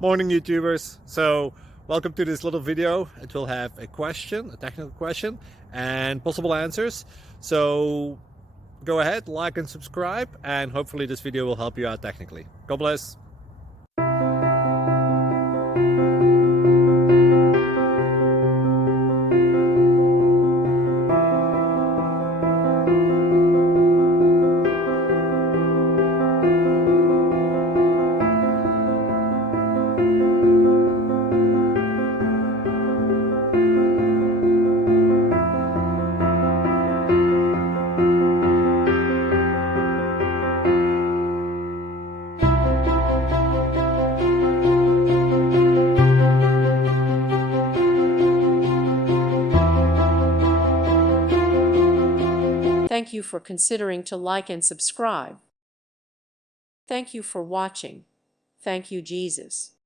Morning YouTubers. So welcome to this little video. It will have a question, a technical question, and possible answers. So go ahead, like and subscribe, and hopefully this video will help you out technically. God bless. Thank you for considering to like and subscribe. Thank you for watching. Thank you, Jesus.